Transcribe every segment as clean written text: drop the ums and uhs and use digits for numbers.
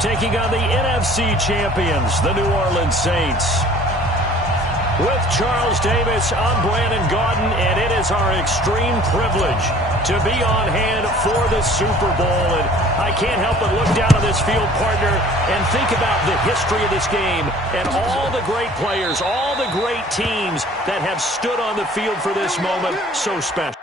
taking on the NFC champions, the New Orleans Saints. With Charles Davis, I'm Brandon Gaudin, and it is our extreme privilege to be on hand for the Super Bowl. And I can't help but look down on this field, partner, and think about the history of this game and all the great players, all the great teams that have stood on the field for this moment. So special.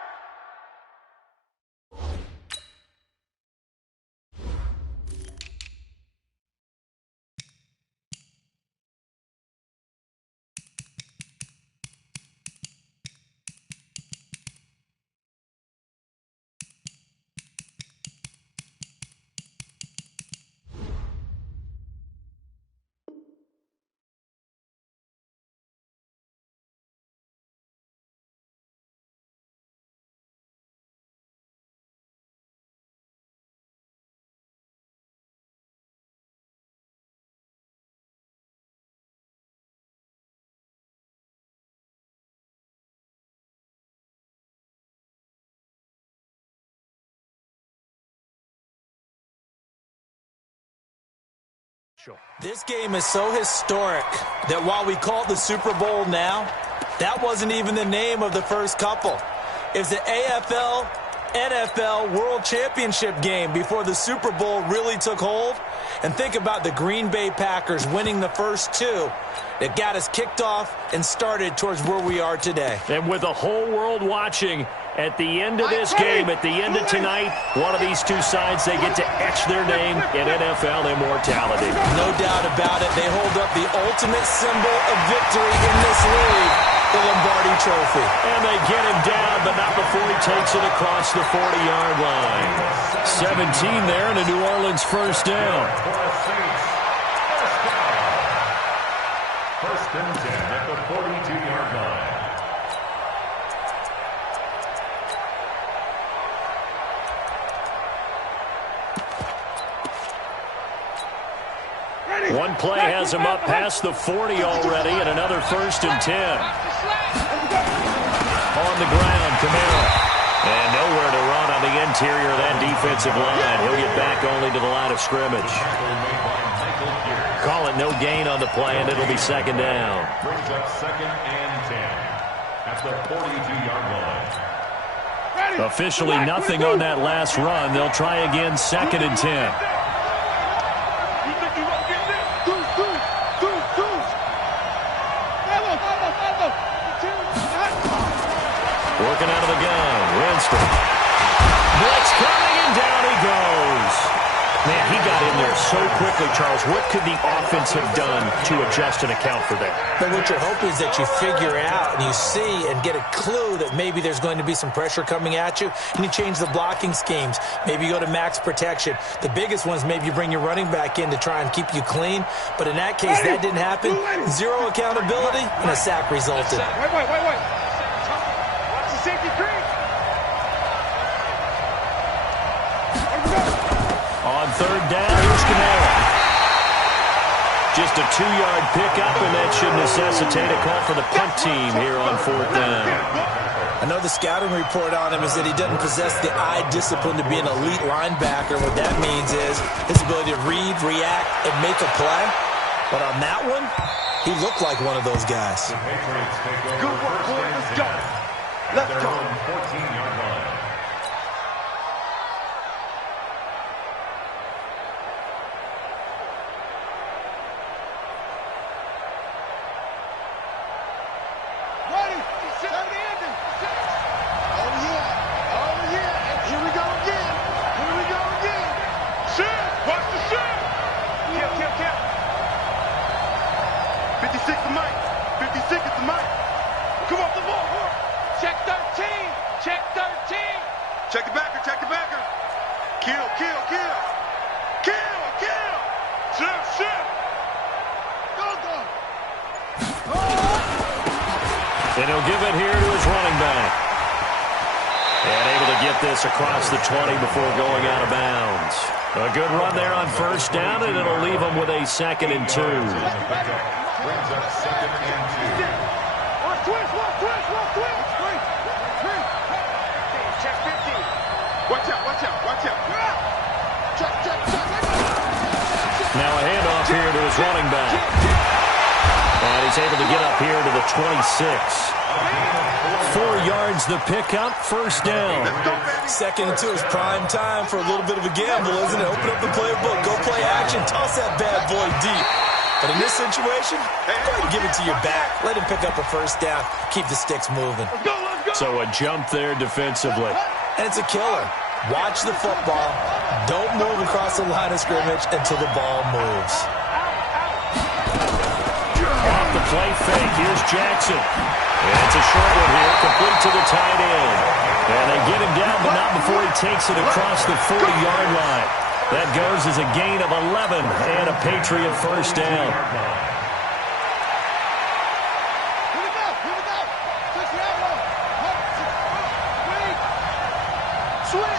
This game is so historic that while we call it the Super Bowl now, that wasn't even the name of the first couple. It was the AFL, NFL World Championship game before the Super Bowl really took hold. And think about the Green Bay Packers winning the first two that got us kicked off and started towards where we are today. And with the whole world watching, at the end of this game, at the end of tonight, one of these two sides, they get to etch their name in NFL immortality. No doubt about it. They hold up the ultimate symbol of victory in this league, the Lombardi Trophy. And they get him down, but not before he takes it across the 40-yard line. 17 there, and a New Orleans first down. First and 10 at the 42-yard line. One play has him up past the 40 already, and another first and 10. On the ground, Kamara. And nowhere to run on the interior of that defensive line. He'll get back only to the line of scrimmage. Call it no gain on the play, and it'll be second down. Brings up second and 10 at the 42-yard line. Officially nothing on that last run. They'll try again, second and 10. Working out of the gun, Winston. Blitz coming, and down he goes. Man, he got in there so quickly, Charles. What could the offense have done to adjust and account for that? But what you're hoping is that you figure out and you see and get a clue that maybe there's going to be some pressure coming at you, and you change the blocking schemes. Maybe you go to max protection. The biggest ones, maybe you bring your running back in to try and keep you clean. But in that case, that didn't happen. Zero accountability, and a sack resulted. Wait. Safety green. On third down, here's Kamara. Just a 2-yard pickup, and that should necessitate a call for the punt team here on fourth down. I know the scouting report on him is that he doesn't possess the eye discipline to be an elite linebacker. What that means is his ability to read, react, and make a play. But on that one, he looked like one of those guys. Good work, boy. Let's go. Let's go. 14-yard line. Ready. Set the ending. Oh, yeah. Here we go again. Shit. Watch the shit. Kill. 56 to Mike. 56 is the Mike. Come on, the ball. Check 13. Check the backer. Kill. Shit. Go. And he'll give it here to his running back. And able to get this across the 20 before going out of bounds. A good run there on first down, and it'll leave him with a second and 2. Brings up second and 2. Watch twist. Check 50. Watch out. Check. Now a handoff here to his running back. And he's able to get up here to the 26. 4 yards the pickup, first down. 2nd and 2 is prime time for a little bit of a gamble, isn't it? Open up the playbook, go play action, toss that bad boy deep. But in this situation, go ahead and give it to your back. Let him pick up a first down, keep the sticks moving. So a jump there defensively. And it's a killer. Watch the football. Don't move across the line of scrimmage until the ball moves. Off the play fake, here's Jackson. And it's a short one here, complete to the tight end. And they get him down, but not before he takes it across the 40-yard line. That goes as a gain of 11 and a Patriot first down. Switch.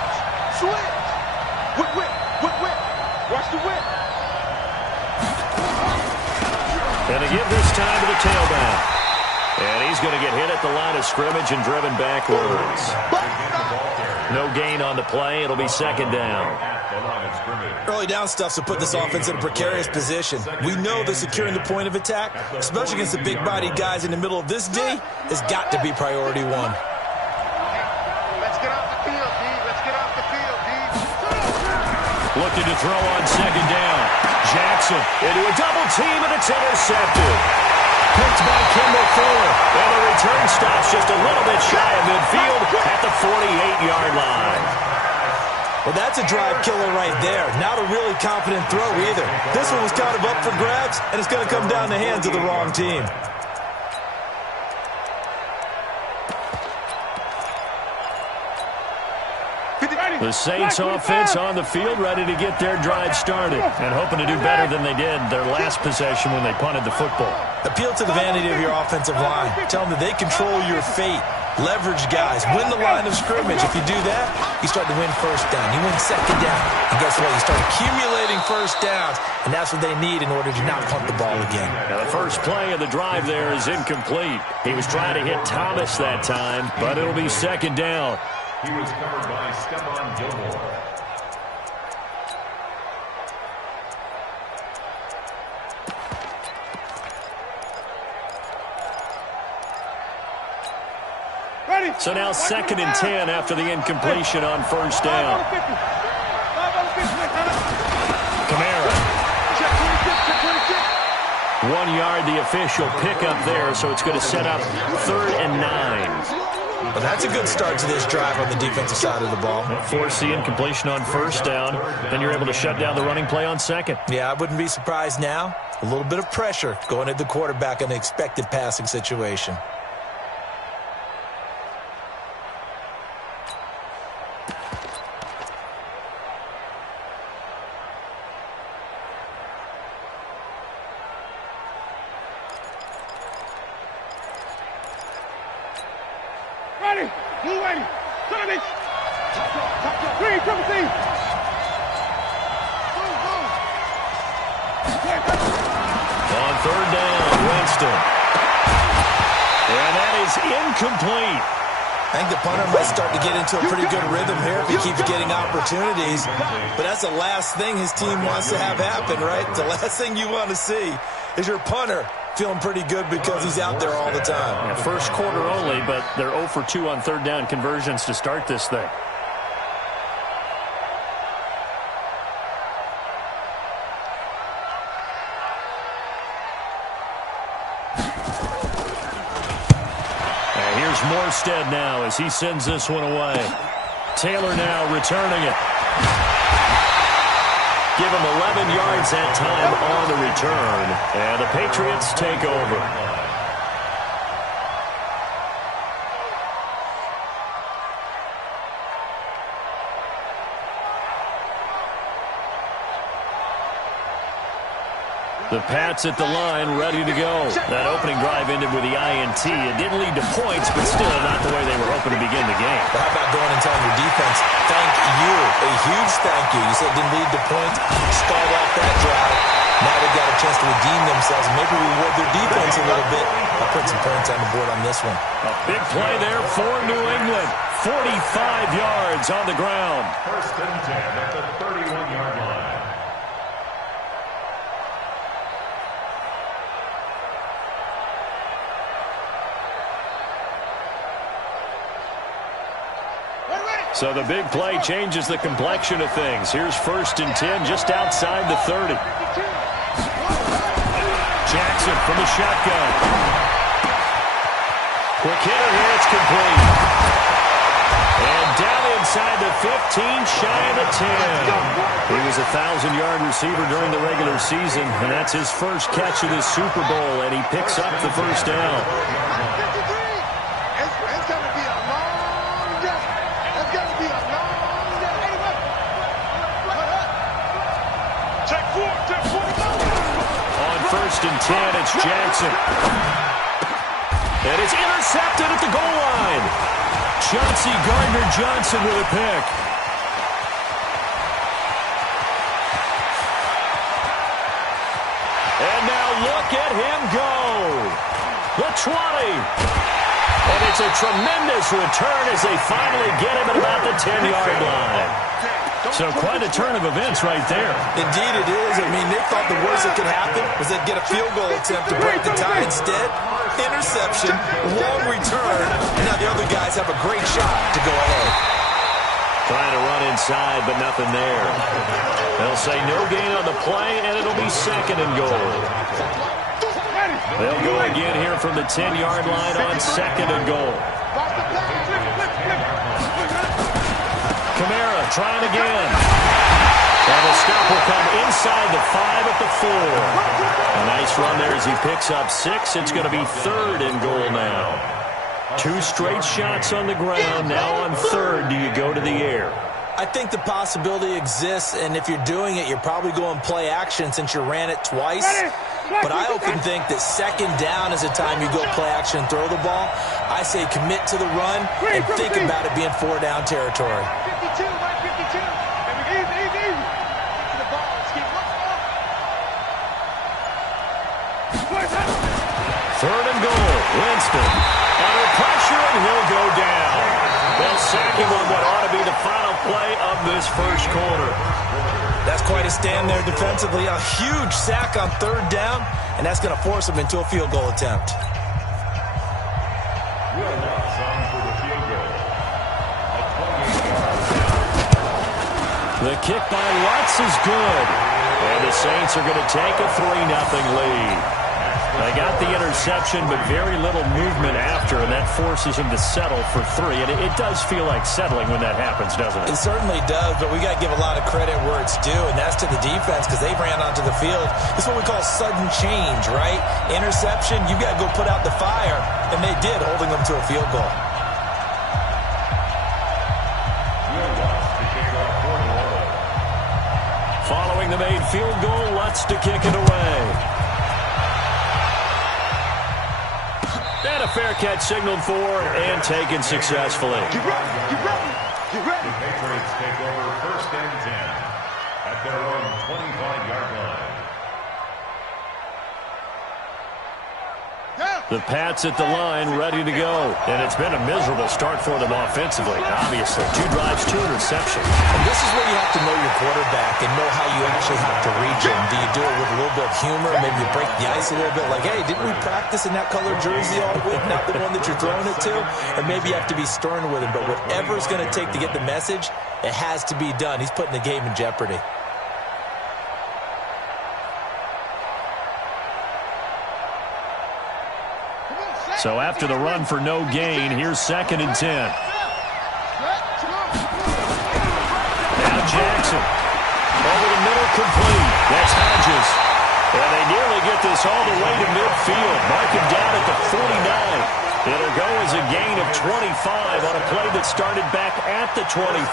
Whip. Watch the whip. And they give this time to the tailback. And he's going to get hit at the line of scrimmage and driven backwards. No gain on the play. It'll be second down. Early down stuff to put this offense in a precarious position. We know that securing the point of attack, especially against the big-bodied guys in the middle of this D, has got to be priority one. Let's get off the field, D. Let's get off the field, D. Looking to throw on second down. Jackson into a double team, and it's intercepted. Picked by Kimball Fuller. And the return stops just a little bit shy of midfield at the 48-yard line. Well, that's a drive killer right there. Not a really confident throw either. This one was kind of up for grabs, and it's going to come down the hands of the wrong team. The Saints offense on the field, ready to get their drive started and hoping to do better than they did their last possession when they punted the football. Appeal to the vanity of your offensive line. Tell them that they control your fate. Leverage guys. Win the line of scrimmage. If you do that, you start to win first down. You win second down. And guess what? You start accumulating first downs, and that's what they need in order to not punt the ball again. Now the first play of the drive there is incomplete. He was trying to hit Thomas that time, but it'll be second down. He was covered by Stephon Gilmore. So now 2nd and 10 after the incompletion on first down. Kamara. 1 yard, the official pickup there, so it's going to set up 3rd and 9. Well, that's a good start to this drive on the defensive side of the ball. Force the incompletion on first down, then you're able to shut down the running play on second. Yeah, I wouldn't be surprised now. A little bit of pressure going at the quarterback in an expected passing situation. On third down, Winston. And that is incomplete. I think the punter might start to get into a pretty good rhythm here if he keeps getting opportunities. But that's the last thing his team wants to have happen, right? The last thing you want to see is your punter feeling pretty good because he's out there all the time. Yeah, first quarter only, but they're 0 for 2 on third down conversions to start this thing. Here's Morstead now as he sends this one away. Taylor now returning it. Give him 11 yards that time on the return. And the Patriots take over. The Pats at the line, ready to go. That opening drive ended with the INT. It didn't lead to points, but still not the way they were hoping to begin the game. But how about going and telling your defense, thank you, a huge thank you. You said it didn't lead to points, start off that drive. Now they've got a chance to redeem themselves and maybe reward their defense a little bit. I'll put some points on the board on this one. A big play there for New England. 45 yards on the ground. First and 10 at the 31-yard line. So the big play changes the complexion of things. Here's 1st and 10 just outside the 30. Jackson from the shotgun. Quick hitter here, it's complete. And down inside the 15, shy of the 10. He was a 1,000-yard receiver during the regular season, and that's his first catch of this Super Bowl, and he picks up the first down. It's going to be a long day. It's going to be a long day. Check four. On 1st and 10, it's Jackson. And it's intercepted at the goal line. Chauncey Gardner-Johnson with a pick. And now look at him go. The 20. And it's a tremendous return as they finally get him at about the 10-yard line. So quite a turn of events right there. Indeed it is. I mean, they thought the worst that could happen was they'd get a field goal attempt to break the tie. Instead, interception, long return, and now the other guys have a great shot to go ahead. Trying to run inside, but nothing there. They'll say no gain on the play, and it'll be 2nd and goal. They'll go again here from the 10-yard line on 2nd and goal. Kamara trying again. And the stop will come inside the 5 at the 4. A nice run there as he picks up 6. It's going to be 3rd and goal now. 2 straight shots on the ground. Now on 3rd, do you go to the air? I think the possibility exists, and if you're doing it, you're probably going play action since you ran it twice. But I often think that 2nd down is the time you go play action and throw the ball. I say commit to the run and think about it being 4-down territory. 52, right 52. Easy. Get to the ball. Let's keep looking. 3rd and goal. Winston under pressure, and he'll go down. They'll sack him on what ought to be the final play of this first quarter. That's quite a stand there defensively. A huge sack on 3rd down, and that's going to force him into a field goal attempt. The kick by Lutz is good. And the Saints are going to take a 3-0 lead. They got the interception, but very little movement after, and that forces him to settle for 3. And it does feel like settling when that happens, doesn't it? It certainly does, but we got to give a lot of credit where it's due, and that's to the defense because they ran onto the field. It's what we call sudden change, right? Interception, you got to go put out the fire, and they did, holding them to a field goal. Following the made field goal, Lutz to kick it away. And a fair catch signaled for and taken successfully. Get ready. The Patriots take over 1st and 10 at their own 25-yard line. The Pats at the line, ready to go. And it's been a miserable start for them offensively, obviously. 2 drives, 2 interceptions. And this is where you have to know your quarterback and know how you actually have to reach him. Do you do it with a little bit of humor? Maybe you break the ice a little bit like, hey, didn't we practice in that colored jersey all week, not the one that you're throwing it to? Or maybe you have to be stern with him. But whatever it's going to take to get the message, it has to be done. He's putting the game in jeopardy. So after the run for no gain, here's 2nd and 10. Now Jackson. Over the middle, complete. That's Hodges. And they nearly get this all the way to midfield. Mark him down at the 49. It'll go as a gain of 25 on a play that started back at the 25.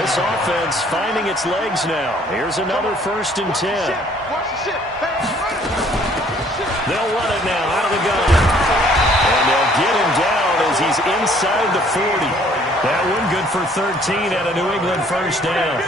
This offense finding its legs now. Here's another 1st and 10. They'll run it now out of the gun. And they'll get him down as he's inside the 40. That one good for 13 and a New England 1st down.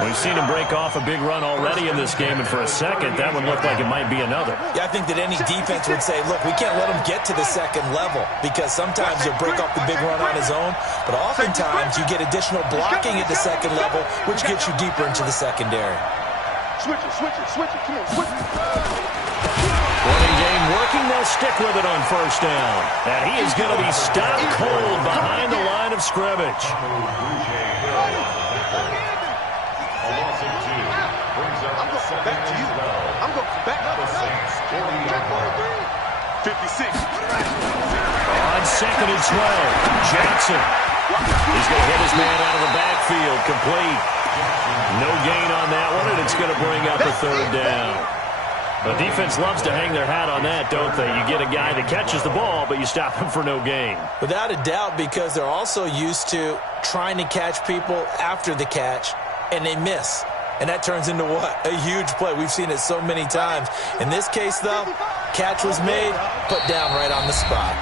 We've seen him break off a big run already in this game, and for a second, that one looked like it might be another. Yeah, I think that any defense would say, look, we can't let him get to the 2nd level because sometimes he'll break off the big run on his own, but oftentimes you get additional blocking at the 2nd level, which gets you deeper into the secondary. Switch it. Come on, switch it. Running game been working. They'll stick with it on first down. And he is going to be stopped cold behind the line of scrimmage. Back to you. I'm going back to the Saints. 56. On second and 12, Jackson. He's going to hit his man out of the backfield. Complete. No gain on that one, and it's going to bring up a third down. The defense loves to hang their hat on that, don't they? You get a guy that catches the ball, but you stop him for no gain. Without a doubt, because they're also used to trying to catch people after the catch, and they miss. And that turns into what? A huge play. We've seen it so many times. In this case, though, catch was made, put down right on the spot.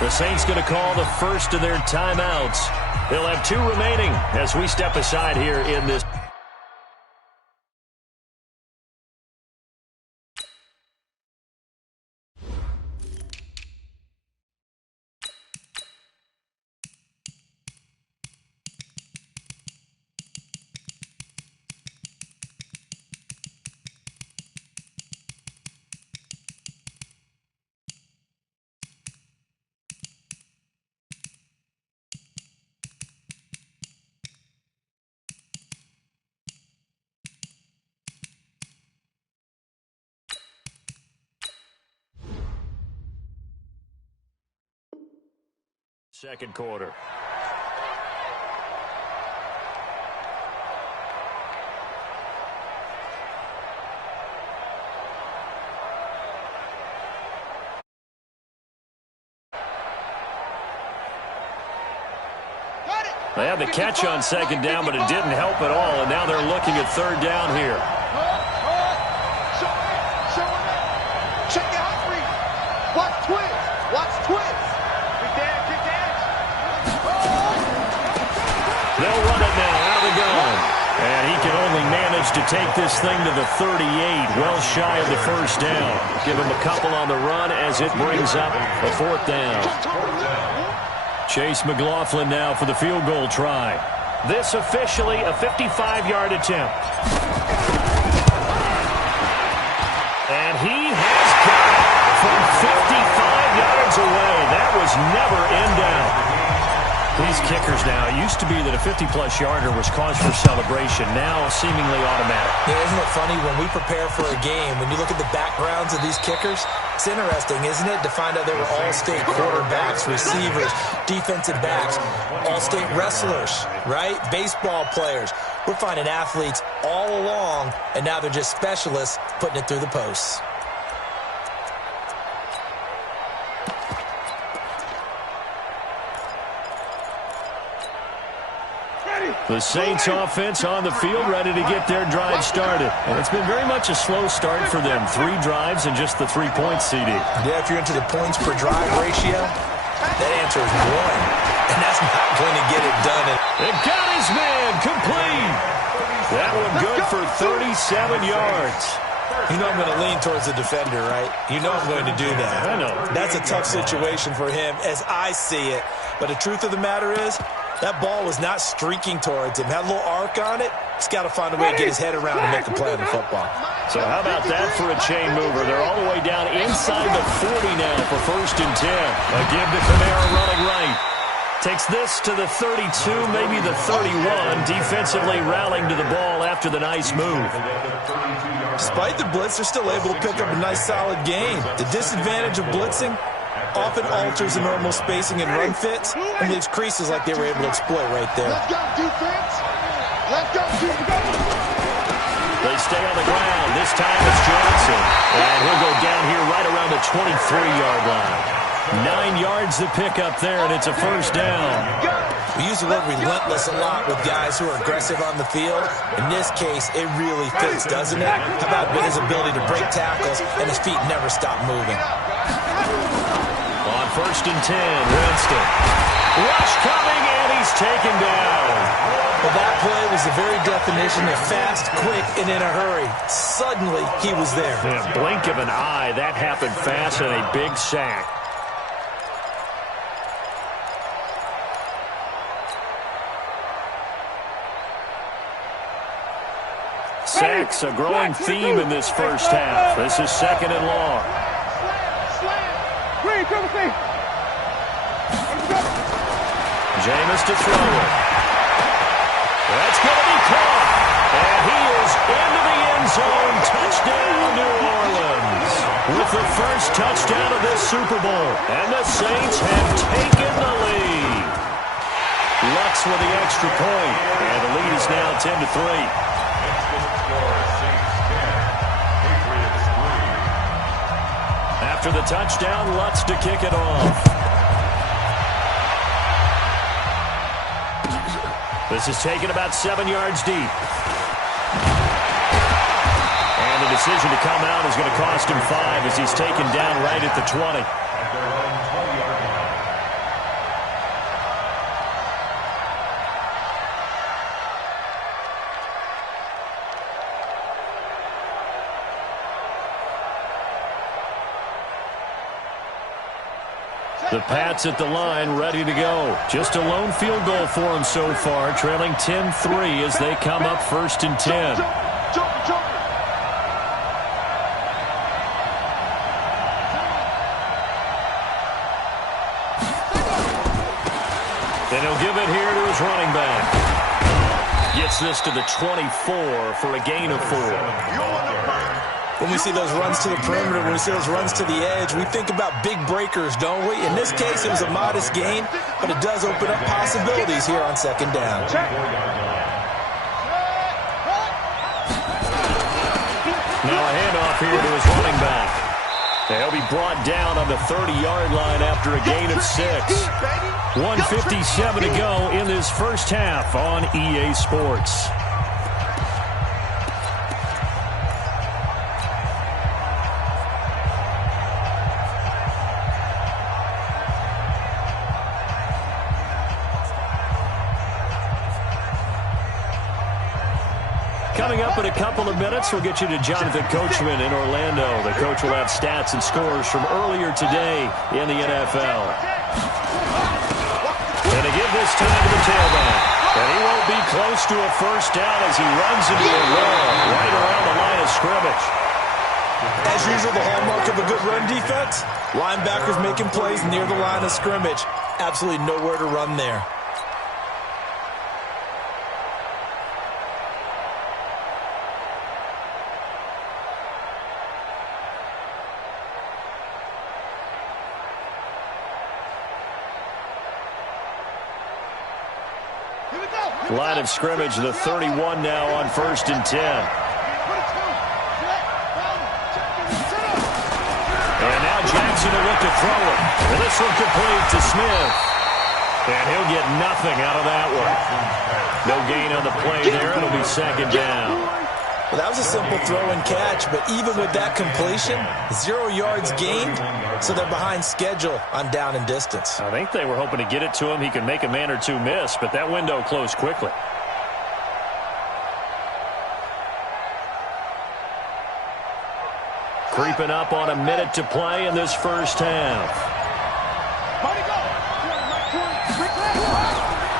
The Saints going to call the first of their timeouts. They'll have 2 remaining as we step aside here in this. Second quarter. They had the catch on second down, but it didn't help at all, and now they're looking at third down here. Check out free. Watch twins. Watch twins. They'll run it now out of the gun. And he can only manage to take this thing to the 38, well shy of the first down. Give him a couple on the run as it brings up a fourth down. Chase McLaughlin now for the field goal try. This officially a 55-yard attempt. And he has got it from 55 yards away. That was never in doubt. These kickers now, it used to be that a 50-plus yarder was cause for celebration. Now seemingly automatic. Yeah, isn't it funny when we prepare for a game, when you look at the backgrounds of these kickers, it's interesting, isn't it, to find out they were all-state quarterbacks, receivers, defensive backs, all-state wrestlers, right? Baseball players. We're finding athletes all along, and now they're just specialists putting it through the posts. The Saints offense on the field, ready to get their drive started. And it's been very much a slow start for them. 3 drives and just the 3 points, CD. Yeah, if you're into the points per drive ratio, that answer is 1. And that's not going to get it done. It got his man complete. That one good for 37 yards. You know I'm going to lean towards the defender, right? You know I'm going to do that. I know. That's a tough situation for him as I see it. But the truth of the matter is, that ball was not streaking towards him. Had a little arc on it. He's got to find a way to get his head around and make a play on the football. So how about that for a chain mover? They're all the way down inside the 40 now for first and 10. A give to Kamara running right. Takes this to the 32, maybe the 31. Defensively rallying to the ball after the nice move. Despite the blitz, they're still able to pick up a nice solid gain. The disadvantage of blitzing often alters the normal spacing and run fits and leaves creases like they were able to exploit right there. Let's go, defense. Let's go, defense. They stay on the ground. This time it's Johnson. And he'll go down here right around the 23-yard line. 9 yards to pick up there, and it's a first down. We use the word relentless a lot with guys who are aggressive on the field. In this case, it really fits, doesn't it? How about his ability to break tackles and his feet never stop moving? On first and 10, Winston. Rush coming, and he's taken down. Well, that play was the very definition of fast, quick, and in a hurry. Suddenly, he was there. In a blink of an eye, that happened fast and a big sack. Sacks, a growing theme in this first half. This is second and long. Jameis to throw it. That's going to be caught. And he is into the end zone. Touchdown, New Orleans. With the first touchdown of this Super Bowl. And the Saints have taken the lead. Lutz with the extra point. And the lead is now 10-3. After the touchdown, Lutz to kick it off. This is taken about 7 yards deep. And the decision to come out is going to cost him 5 as he's taken down right at the 20. The Pats at the line, ready to go. Just a lone field goal for them so far, trailing 10-3 as they come up 1st and 10. And he'll give it here to his running back. Gets this to the 24 for a gain of 4. When we see those runs to the perimeter, when we see those runs to the edge, we think about big breakers, don't we? In this case, it was a modest gain, but it does open up possibilities here on 2nd down. Now a handoff here to his running back. He'll be brought down on the 30-yard line after a gain of 6. 1:57 to go in this first half on EA Sports. Coming up in a couple of minutes, we'll get you to Jonathan Coachman in Orlando. The coach will have stats and scores from earlier today in the NFL. And to give this time to the tailback. And he won't be close to a first down as he runs into a wall right around the line of scrimmage. As usual, the hallmark of a good run defense, linebackers making plays near the line of scrimmage. Absolutely nowhere to run there. Line of scrimmage, the 31 now on 1st and 10. And now Jackson will look to throw it. And this one complete to Smith. And he'll get nothing out of that one. No gain on the play there. It'll be 2nd down. Well, that was a simple throw and catch, but even with that completion, 0 yards gained, so they're behind schedule on down and distance. I think they were hoping to get it to him. He could make a man or two miss, but that window closed quickly. Creeping up on a minute to play in this first half.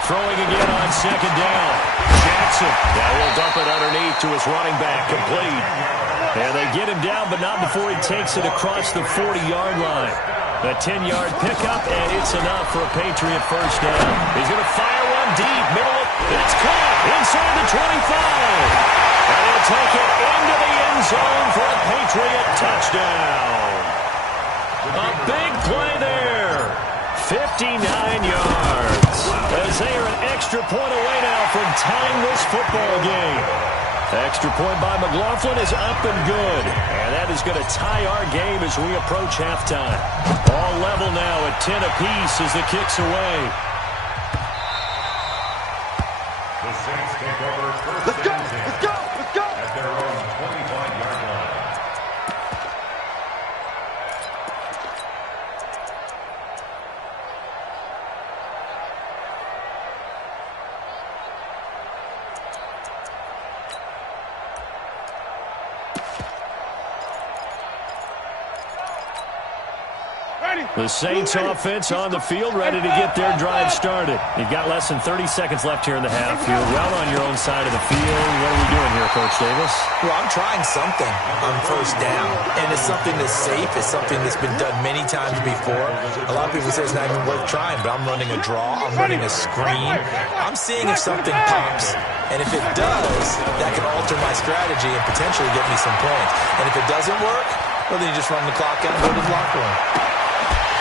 Throwing again on 2nd down. Jackson. Now he'll dump it underneath to his running back. Complete. And they get him down, but not before he takes it across the 40-yard line. A 10-yard pickup, and it's enough for a Patriot first down. He's going to fire one deep. Middle. It's caught inside the 25. And he'll take it into the end zone for a Patriot touchdown. A big play there. 59 yards. As they are an extra point away now from tying this football game. Extra point by McLaughlin is up and good. And that is going to tie our game as we approach halftime. All level now at 10 apiece as the kick's away. The Saints take over first and 10. Let's go! Let's go! At their own 25-yard line. The Saints offense on the field, ready to get their drive started. You've got less than 30 seconds left here in the half. You're well on your own side of the field. What are we doing here, Coach Davis? Well, I'm trying something on first down, and it's something that's safe. It's something that's been done many times before. A lot of people say it's not even worth trying, but I'm running a draw. I'm running a screen. I'm seeing if something pops, and if it does, that can alter my strategy and potentially get me some points. And if it doesn't work, well, then you just run the clock out and go to the locker room.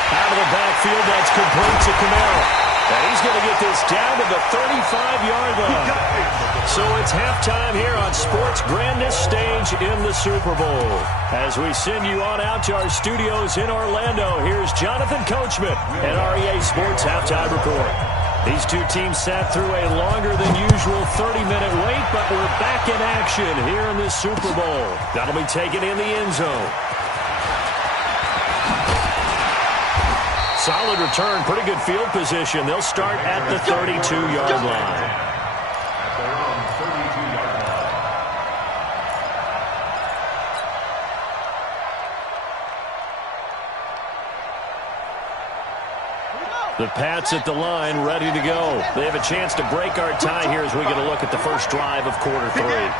Out of the backfield, that's complete to Camaro. And he's going to get this down to the 35-yard line. So it's halftime here on sports' grandest stage in the Super Bowl. As we send you on out to our studios in Orlando, here's Jonathan Coachman and REA Sports Halftime Report. These two teams sat through a longer than usual 30-minute wait, but we're back in action here in this Super Bowl. That'll be taken in the end zone. Solid return, pretty good field position. They'll start at the 32-yard line. At their own 32-yard line. The Pats at the line, ready to go. They have a chance to break our tie here as we get a look at the first drive of quarter three.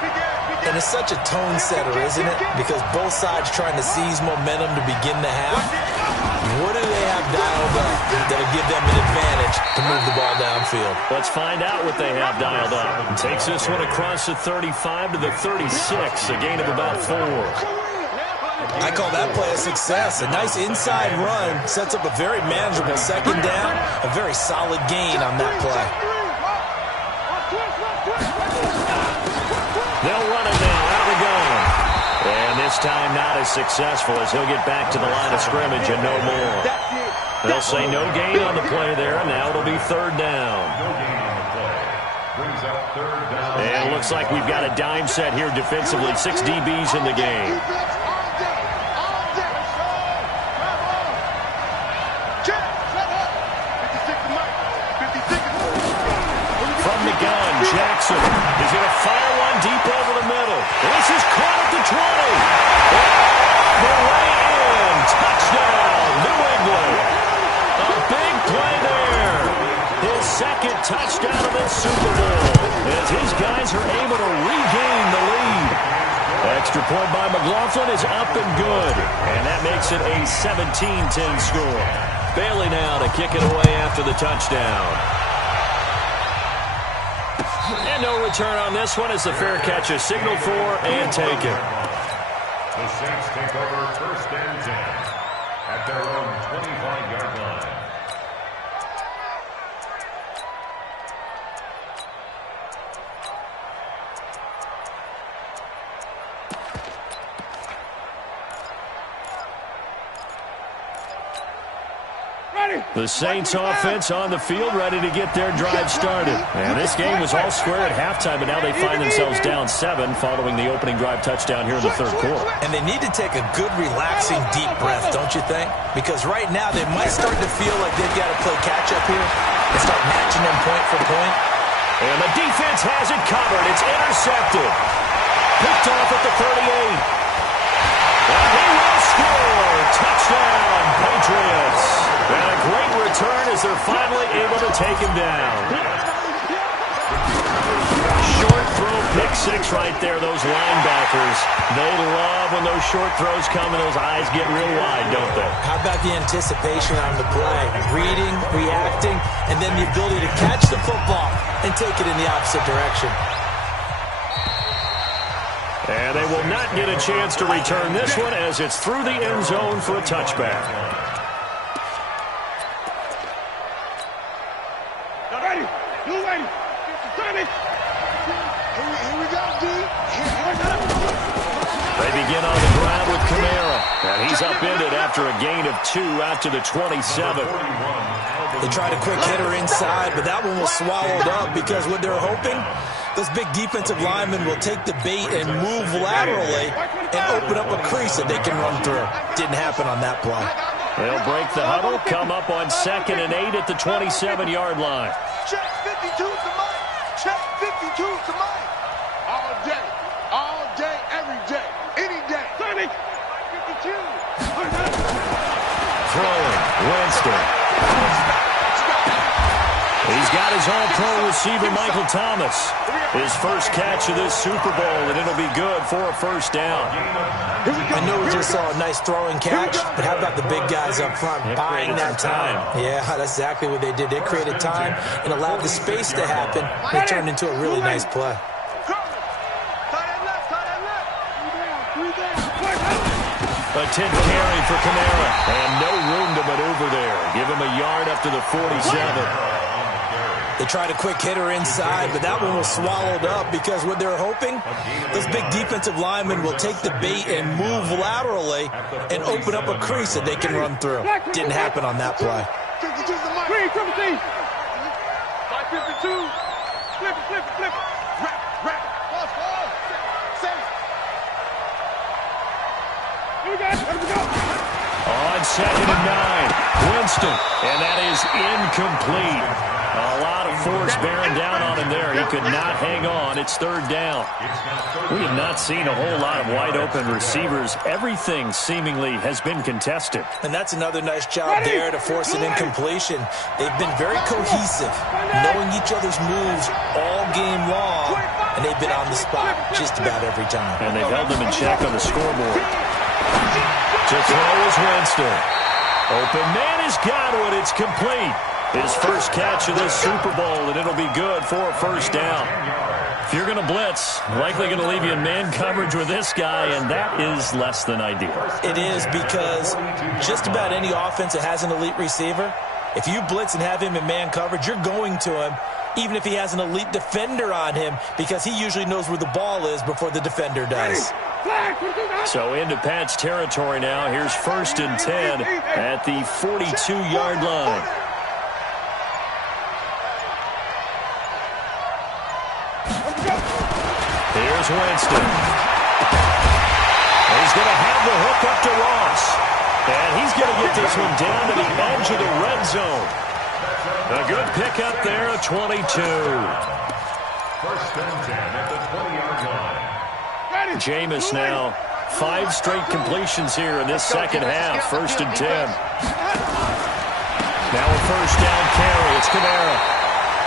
And it's such a tone setter, isn't it? Because both sides trying to seize momentum to begin the half. What do they have dialed up that'll give them an advantage to move the ball downfield? Let's find out what they have dialed up. Takes this one across the 35 to the 36, a gain of about 4. I call that play a success. A nice inside run sets up a very manageable second down, a very solid gain on that play. They'll run it now, out of the gun. And this time not as successful as he'll get back to the line of scrimmage and no more. They'll say no gain on the play there, and now it'll be third down. No gain on the play. Brings up third down. And it looks like we've got a dime set here defensively. 6 DBs in the game. From the gun, Jackson is going to fire one deep over the middle. This is caught at the 20. The way in. Touchdown, New England. A big play there. His second touchdown of this Super Bowl. As his guys are able to regain the lead. Extra point by McLaughlin is up and good. And that makes it a 17-10 score. Bailey now to kick it away after the touchdown. And no return on this one as the fair catch is signaled for and taken. The Saints take over first and 10 at their own 25-yard line. The Saints offense on the field, ready to get their drive started. And this game was all square at halftime, but now they find themselves down 7 following the opening drive touchdown here in the third quarter. And they need to take a good, relaxing, deep breath, don't you think? Because right now they might start to feel like they've got to play catch-up here and start matching them point for point. And the defense has it covered. It's intercepted. Picked off at the 38. And he will score. Touchdown, Patriots. And a great return as they're finally able to take him down. Short throw, pick 6 right there. Those linebackers, they love when those short throws come and those eyes get real wide, don't they? How about the anticipation on the play? Reading, reacting, and then the ability to catch the football and take it in the opposite direction. And they will not get a chance to return this one as it's through the end zone for a touchback. They begin on the ground with Camaro. And he's upended after a gain of 2 out to the 27. They tried a quick hitter inside, but that one was swallowed up because what they're hoping, those big defensive linemen will take the bait and move laterally and open up a crease that they can run through. Didn't happen on that play. They'll break the huddle, come up on 2nd and 8 at the 27-yard line. Check 52 to Mike. Check 52 to Mike. All day, every day, any day. 52. Throwing, Winston. He's got his all-pro receiver, Michael Thomas. His first catch of this Super Bowl, and it'll be good for a first down. I know we just saw a nice throwing catch, but how about the big guys up front buying that time? Yeah, that's exactly what they did. They created time and allowed the space to happen. It turned into a really nice play. A 10th carry for Kamara, and no room to maneuver there. Give him a yard up to the 47. They tried a quick hitter inside, but that one was swallowed up because what they're hoping, those big defensive linemen will take the bait and move laterally and open up a crease that they can run through. Didn't happen on that play. On 2nd and 9, Winston, and that is incomplete. A lot of force bearing down on him there. He could not hang on. It's 3rd down. We have not seen a whole lot of wide-open receivers. Everything seemingly has been contested. And that's another nice job there to force an incompletion. They've been very cohesive, knowing each other's moves all game long, and they've been on the spot just about every time. And they've held them in check on the scoreboard. To throw is Winston. Open man has got one. It's complete. His first catch of this Super Bowl, and it'll be good for a first down. If you're going to blitz, likely going to leave you in man coverage with this guy, and that is less than ideal. It is, because just about any offense that has an elite receiver, if you blitz and have him in man coverage, you're going to him, even if he has an elite defender on him, because he usually knows where the ball is before the defender does. So into Pats territory now. Here's 1st and 10 at the 42-yard line. Here's Winston. He's going to have the hook up to Royce. And he's going to get this one down to the edge of the red zone. A good pickup there, a 22. 1st and 10 at the 20-yard line. Jameis now, 5 straight completions here in this second half. 1st and 10. Now a first down carry. It's Kamara.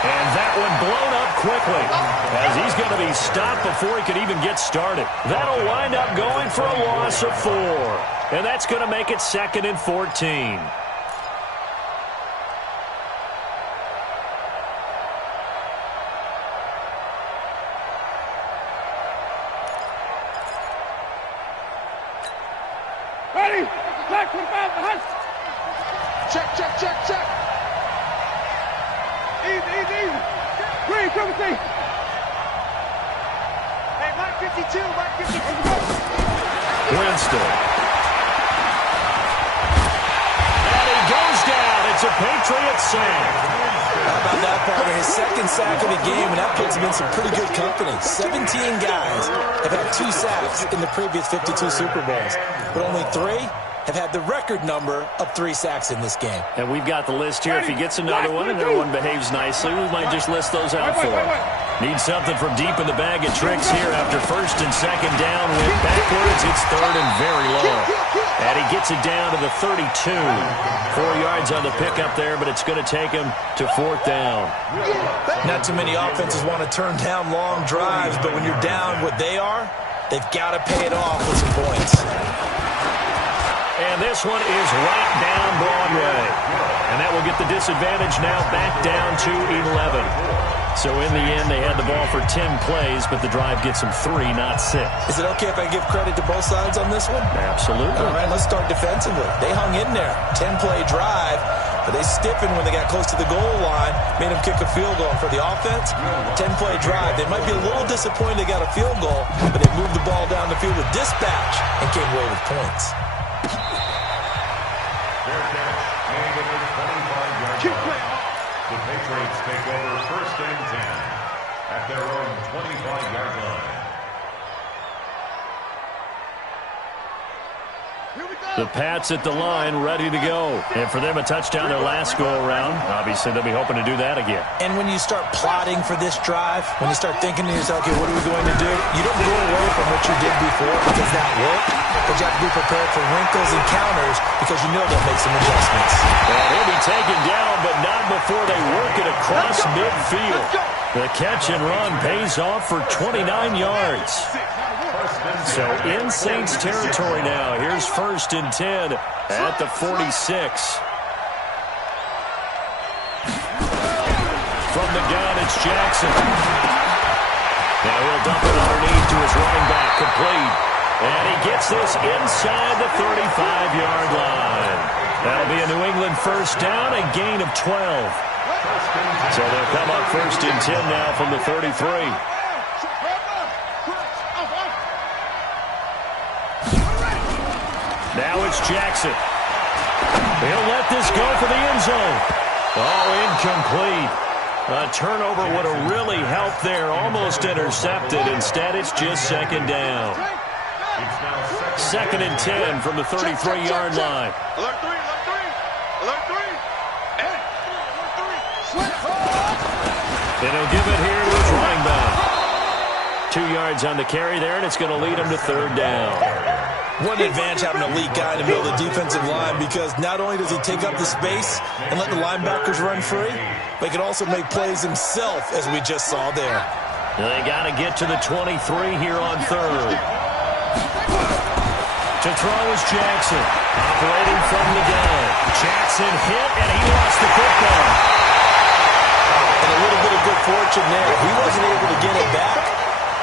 And that one blown up quickly as he's going to be stopped before he could even get started. That'll wind up going for a loss of 4. And that's going to make it 2nd and 14. Ready? Black 25 behind. Check, check, check, check. Easy. Green, triple C. Hey, Mike 52, Mike 52. Winston. And he goes down. It's a Patriots sack. How about that, partner? His 2nd sack of the game, and that puts him in some pretty good company. 17 guys have had 2 sacks in the previous 52 Super Bowls, but only 3 have had the record number of 3 sacks in this game. And we've got the list here. If he gets another one and everyone behaves nicely, we might just list those out for him. Need something from deep in the bag of tricks here after 1st and 2nd down. Went backwards. It's 3rd and very low. And he gets it down to the 32. 4 yards on the pickup there, but it's going to take him to 4th down. Not too many offenses want to turn down long drives, but when you're down what they are, they've got to pay it off with some points. And this one is right down Broadway. And that will get the disadvantage now back down to 11. So in the end, they had the ball for 10 plays, but the drive gets them 3, not 6. Is it okay if I give credit to both sides on this one? Absolutely. All right, let's start defensively. They hung in there. 10-play drive, but they stiffened when they got close to the goal line, made them kick a field goal. For the offense, 10-play drive. They might be a little disappointed they got a field goal, but they moved the ball down the field with dispatch and came away with points. The Patriots take over 1st and 10 at their own 25-yard line. The Pats at the line, ready to go. And for them, a touchdown their last go-around. Obviously, they'll be hoping to do that again. And when you start plotting for this drive, when you start thinking to yourself, okay, what are we going to do? You don't go away from what you did before because that worked. But you have to be prepared for wrinkles and counters because you know they'll make some adjustments. And he'll be taken down, but not before they work it across midfield. The catch and run pays off for 29 yards. So in Saints territory now. Here's 1st and 10 at the 46. From the gun, it's Jackson. Now he'll dump it underneath to his running back, complete. And he gets this inside the 35-yard line. That'll be a New England first down, a gain of 12. So they'll come up 1st and 10 now from the 33. Now it's Jackson. He'll let this go for the end zone. Oh, incomplete. A turnover would have really helped there. Almost intercepted. Instead, it's just 2nd down. 2nd and 10 from the 33-yard line. Alert 3, alert 3, alert 3. And he'll give it here to his running back. 2 yards on the carry there, and it's going to lead him to 3rd down. What an advantage having an elite guy in the middle of the defensive line, because not only does he take up the space and let the linebackers run free, but he can also make plays himself, as we just saw there. They got to get to the 23 here on 3rd. To throw is Jackson, operating from the gun. Jackson hit, and he lost the football. And a little bit of good fortune there. He wasn't able to get it back,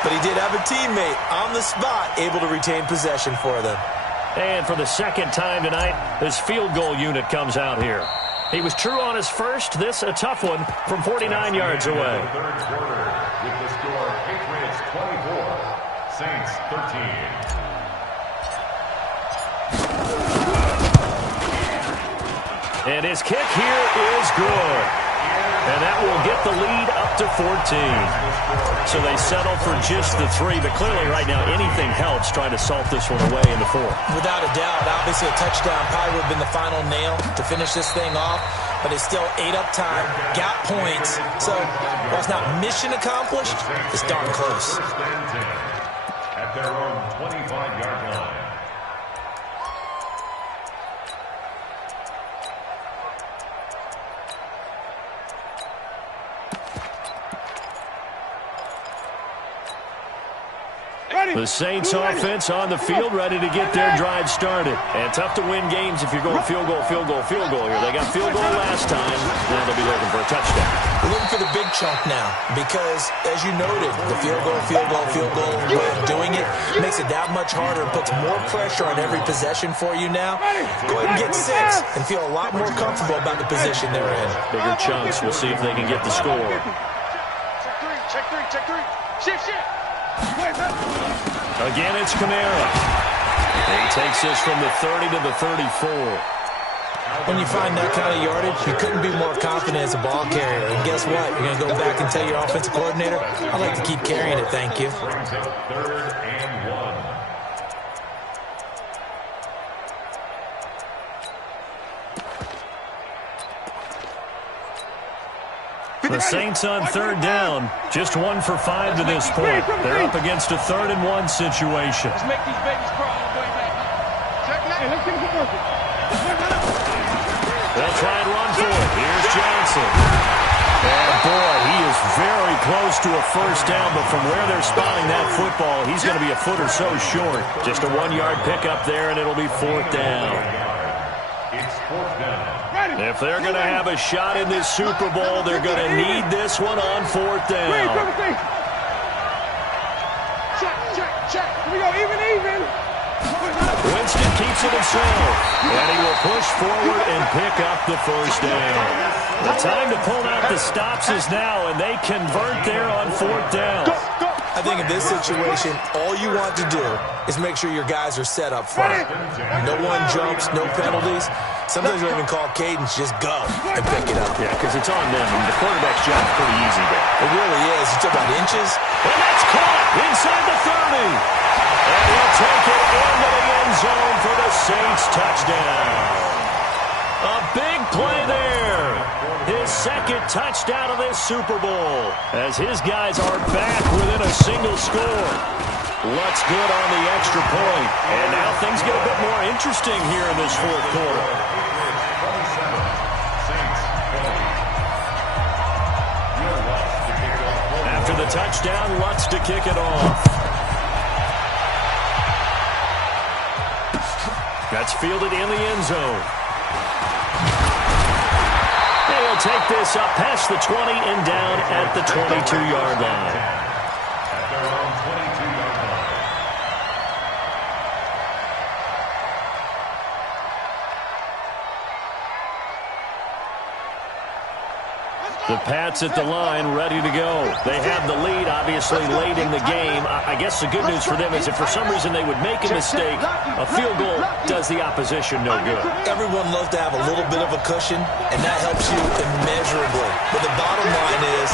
but he did have a teammate on the spot able to retain possession for them. And for the 2nd time tonight, this field goal unit comes out here. He was true on his first. This a tough one from 49 yards away. The 3rd quarter with the score Patriots 24, Saints 13. And his kick here is good. And that will get the lead up to 14. So they settle for just the 3. But clearly right now anything helps trying to salt this one away in the 4th. Without a doubt, obviously a touchdown probably would have been the final nail to finish this thing off. But it's still ate up time, got points. So while it's not mission accomplished, it's darn close. At their own 25-yard line. The Saints offense on the field, ready to get their drive started. And tough to win games if you're going field goal, field goal, field goal here. They got field goal last time. Now they'll be looking for a touchdown. We're looking for the big chunk now because, as you noted, the field goal way of doing it makes it that much harder and puts more pressure on every possession for you now. Go ahead and get 6 and feel a lot more comfortable about the position they're in. Bigger chunks. We'll see if they can get the score. Check 3, check 3. Shift. Again, it's Kamara. He takes this from the 30 to the 34. When you find that kind of yardage, you couldn't be more confident as a ball carrier. And guess what? You're going to go back and tell your offensive coordinator, I'd like to keep carrying it, thank you. 3rd and 1. The Saints on 3rd down. Just 1 for 5 to this point. They're up against a 3rd and 1 situation. Let's make these babies crawl on the way back. Hey, let's get it working. They'll try and run for it. Here's Johnson. And boy, he is very close to a first down, but from where they're spotting that football, he's going to be a foot or so short. Just a 1-yard pickup there, and it'll be 4th down. It's 4th down. If they're going to have a shot in this Super Bowl, they're going to need this one on 4th down. Check. Here we go, even. Winston keeps it himself, and he will push forward and pick up the first down. The time to pull out the stops is now, and they convert there on 4th down. I think in this situation, all you want to do is make sure your guys are set up front. No one jumps, no penalties. Sometimes you don't even call cadence, just go and pick it up. Yeah, because it's on them. And the quarterback's job is pretty easy there. It really is. It's about inches. And that's caught inside the 30. And he'll take it into the end zone for the Saints touchdown. A big play there. His second touchdown of this Super Bowl as his guys are back within a single score. Lutz good on the extra point. And now things get a bit more interesting here in this fourth quarter. After the touchdown, Lutz to kick it off. That's fielded in the end zone. He'll take this up past the 20 and down at the 22-yard line. At their own 22-yard line. The Pats at the line, ready to go. They have the lead, obviously, late in the game. I guess the good news for them is if for some reason they would make a mistake, a field goal does the opposition no good. Everyone loves to have a little bit of a cushion, and that helps you immeasurably. But the bottom line is,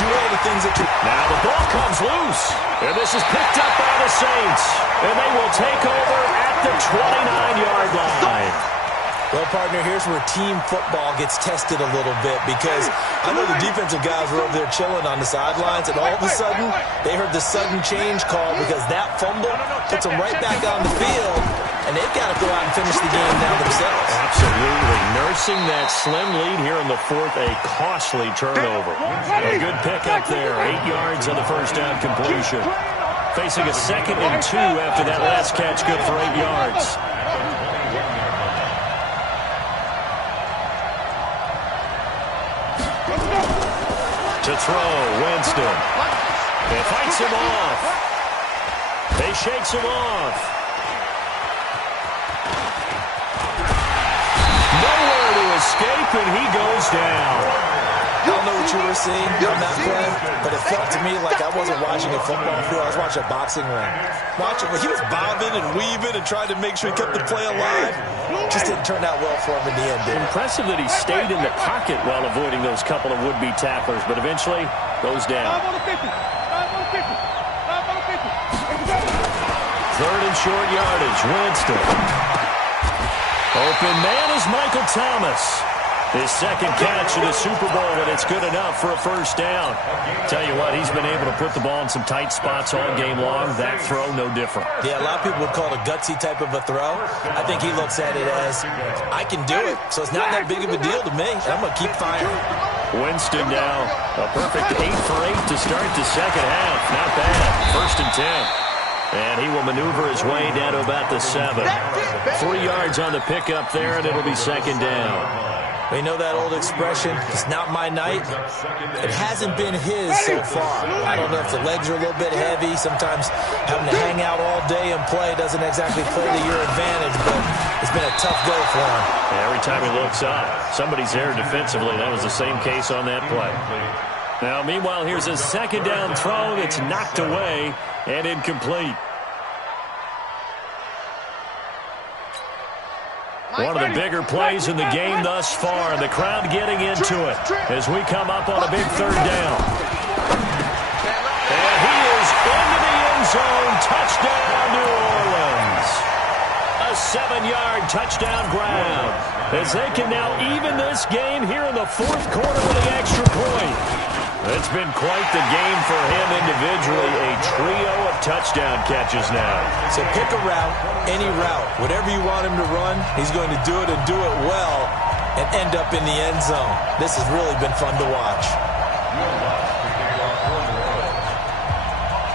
do all the things that you... Now the ball comes loose, and this is picked up by the Saints, and they will take over at the 29-yard line. Well, partner, here's where team football gets tested a little bit because I know the defensive guys were over there chilling on the sidelines, and all of a sudden, they heard the sudden change call because that fumble puts them right back on the field, and they've got to go out and finish the game now themselves. Absolutely. Nursing that slim lead here in the fourth, a costly turnover. A good pickup there, 8 yards on the first down completion. Facing a 2nd and 2 after that last catch, good for 8 yards. To throw, Winston. They fights him off. They shakes him off. Nowhere to escape, and he goes down. I don't know what you were seeing on that play, but it felt to me like I wasn't watching a football field. I was watching a boxing ring. He was bobbing and weaving and trying to make sure he kept the play alive. Just didn't turn out well for him in the end, did it? Impressive that he stayed in the pocket while avoiding those couple of would-be tacklers, but eventually goes down. 3rd and short yardage, Winston. Open man is Michael Thomas. His second catch of the Super Bowl, and it's good enough for a first down. Tell you what, he's been able to put the ball in some tight spots all game long. That throw, no different. Yeah, a lot of people would call it a gutsy type of a throw. I think he looks at it as, I can do it, so it's not that big of a deal to me. I'm going to keep firing. Winston now, a perfect 8 for 8 to start the second half. Not bad. 1st and 10. And he will maneuver his way down to about the 7. 3 yards on the pickup there, and it'll be 2nd down. We know that old expression, it's not my night. It hasn't been his so far. I don't know if the legs are a little bit heavy. Sometimes having to hang out all day and play doesn't exactly play to your advantage, but it's been a tough go for him. Every time he looks up, somebody's there defensively. That was the same case on that play. Now, meanwhile, here's a 2nd down throw that's knocked away and incomplete. One of the bigger plays in the game thus far, and the crowd getting into it as we come up on a big 3rd down. And he is into the end zone. Touchdown, New Orleans. A 7-yard touchdown grab as they can now even this game here in the 4th quarter with the extra point. It's been quite the game for him individually. A trio of touchdown catches now. So pick a route, any route. Whatever you want him to run, he's going to do it and do it well and end up in the end zone. This has really been fun to watch.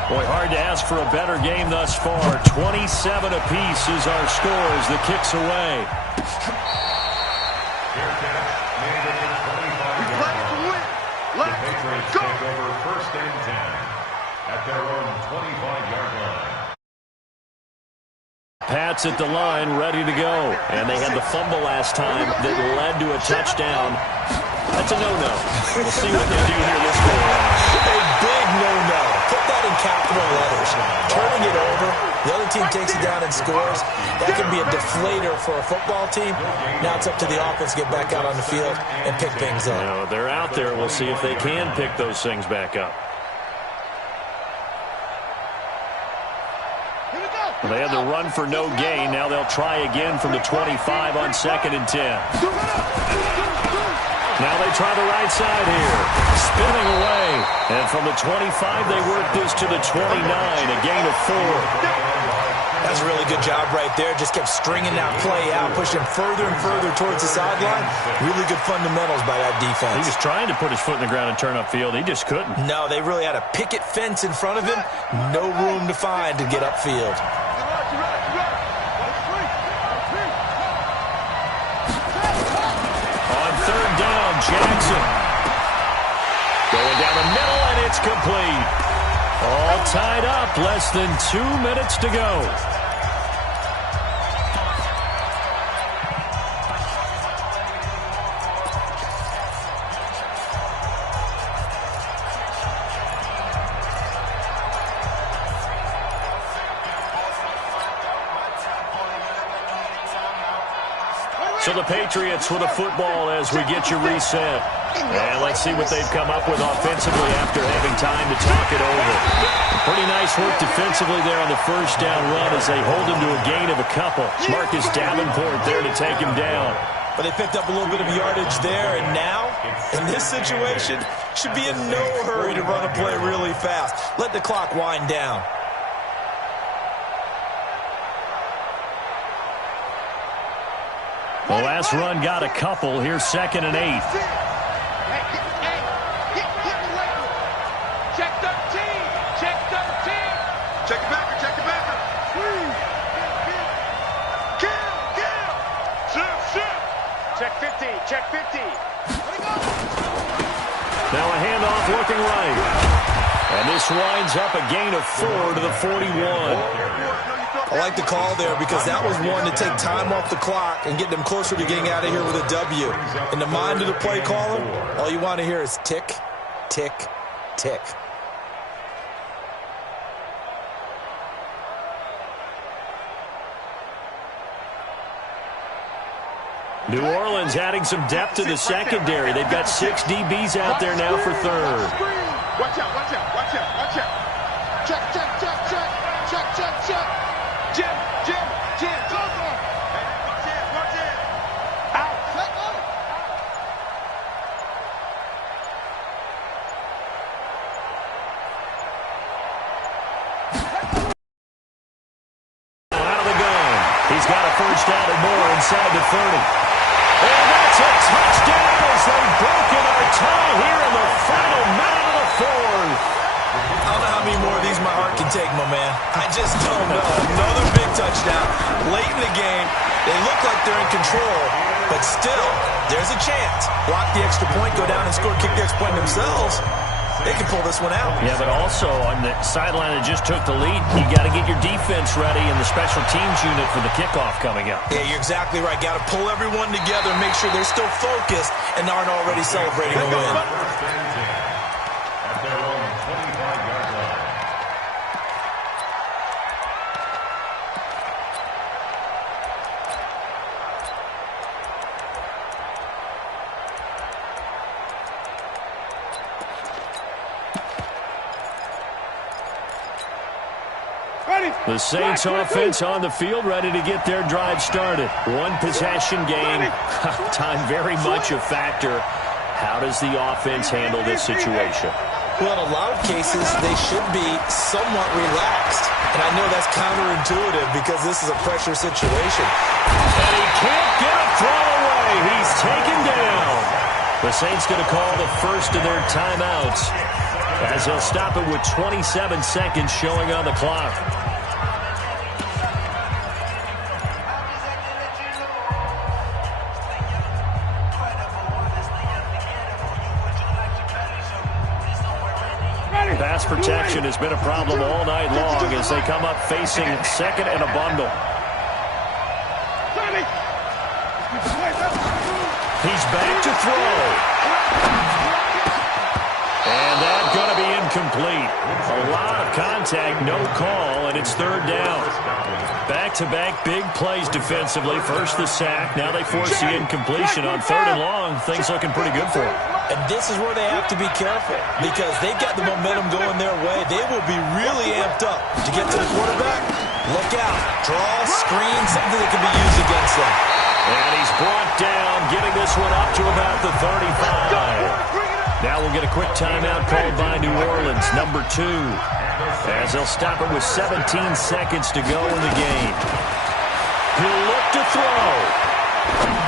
Boy, hard to ask for a better game thus far. 27 apiece is our score as the kick's away. Patriots take over 1st and 10 at their own 25-yard line. Pats at the line, ready to go. And they had the fumble last time that led to a touchdown. That's a no-no. We'll see what they do here this go around. A big no-no. Put that in capital letters. Turning it over, the other team takes it down and scores. That can be a deflator for a football team. Now it's up to the offense to get back out on the field and pick things up. You know, they're out there. We'll see if they can pick those things back up. Well, they had the run for no gain. Now they'll try again from the 25 on 2nd and 10. Now they try the right side here. Spinning away. And from the 25, they work this to the 29, a gain of 4. That's a really good job right there. Just kept stringing that play out, pushing further and further towards the sideline. Really good fundamentals by that defense. He was trying to put his foot in the ground and turn upfield. He just couldn't. No, they really had a picket fence in front of him. No room to find to get upfield. On 3rd down, Jackson. Going down the middle, and it's complete. All tied up, less than 2 minutes to go. So the Patriots with a football as we get you reset. And let's see what they've come up with offensively after having time to talk it over. Pretty nice work defensively there on the 1st down run as they hold him to a gain of a couple. Marcus Davenport there to take him down. But they picked up a little bit of yardage there, and now, in this situation, should be in no hurry to run a play really fast. Let the clock wind down. The last run got a couple. Here's 2nd and 8. Check 13. Check 13. Check it back. Check it back. Kill. Shift. Check 15. Check 15. Now a handoff looking right. And this winds up a gain of 4 to the 41. I like the call there because that was one to take time off the clock and get them closer to getting out of here with a W. In the mind of the play caller, all you want to hear is tick, tick, tick. New Orleans adding some depth to the secondary. They've got 6 DBs out there now for 3rd. Watch out. Check. Jim. Watch it. Out. Out of the gun. He's got a 1st down and more inside the 30. And that's a touchdown as they've broken our tie here in the final minute of the 4th. I don't know how many more of these my heart can take, my man. I just don't know. Another big touchdown late in the game. They look like they're in control, but still, there's a chance. Block the extra point, go down and score, kick the extra point themselves. They can pull this one out. Yeah, but also on the sideline that just took the lead, you got to get your defense ready and the special teams unit for the kickoff coming up. Yeah, you're exactly right. Got to pull everyone together, make sure they're still focused and aren't already celebrating a win. At their own 25-yard line. The Saints offense on the field, ready to get their drive started. 1 possession game. Time very much a factor. How does the offense handle this situation? Well, in a lot of cases, they should be somewhat relaxed. And I know that's counterintuitive because this is a pressure situation. And he can't get a throw away. He's taken down. The Saints going to call the first of their timeouts as they'll stop it with 27 seconds showing on the clock. Pass protection has been a problem all night long as they come up facing 2nd and a bundle. He's back to throw. And that's going to be incomplete. A lot of contact, no call, and it's third down. Back-to-back big plays defensively. First the sack, now they force the incompletion on third and long. Things looking pretty good for them. And this is where they have to be careful because they've got the momentum going their way. They will be really amped up to get to the quarterback. Look out. Draw, screen, something that can be used against them. And he's brought down, getting this one up to about the 35. Now we'll get a quick timeout called by New Orleans, number 2, as they'll stop it with 17 seconds to go in the game. He'll look to throw.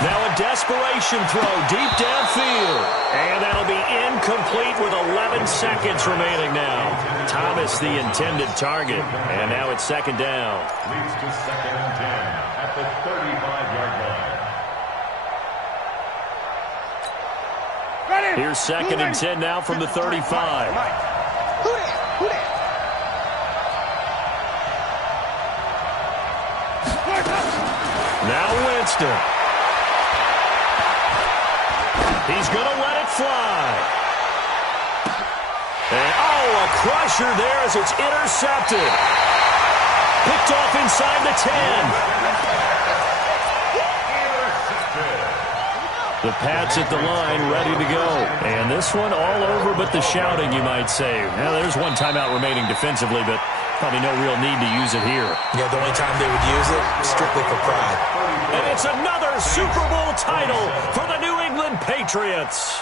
Now a desperation throw deep downfield. And that'll be incomplete with 11 seconds remaining now. Thomas, the intended target. And now it's second down. Leads to second and 10 at the 35-yard line. Here's second and 10 now from the 35. Now Winston. He's going to let it fly. And, a crusher there as it's intercepted. Picked off inside the 10. The Pats at the line, ready to go. And this one all over but the shouting, you might say. Now, there's one timeout remaining defensively, but probably no real need to use it here. Yeah, the only time they would use it, strictly for pride. And it's another Super Bowl title for the New England Patriots.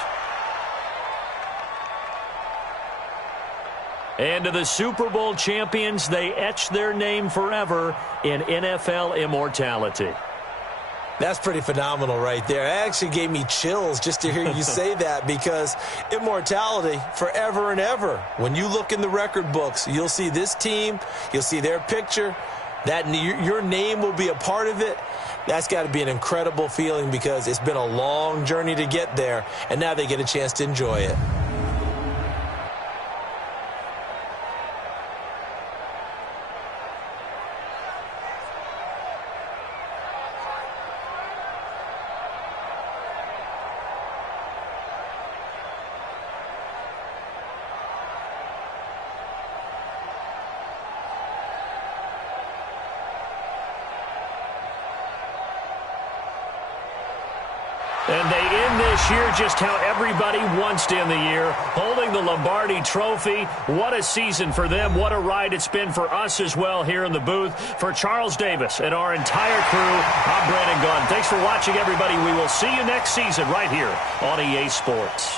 And to the Super Bowl champions, they etch their name forever in NFL immortality. That's pretty phenomenal right there. It actually gave me chills just to hear you say that because immortality forever and ever. When you look in the record books, you'll see this team, you'll see their picture, that your name will be a part of it. That's got to be an incredible feeling because it's been a long journey to get there, and now they get a chance to enjoy it. And they end this year just how everybody wants to end the year, holding the Lombardi Trophy. What a season for them. What a ride it's been for us as well here in the booth. For Charles Davis and our entire crew, I'm Brandon Gaudin. Thanks for watching, everybody. We will see you next season right here on EA Sports.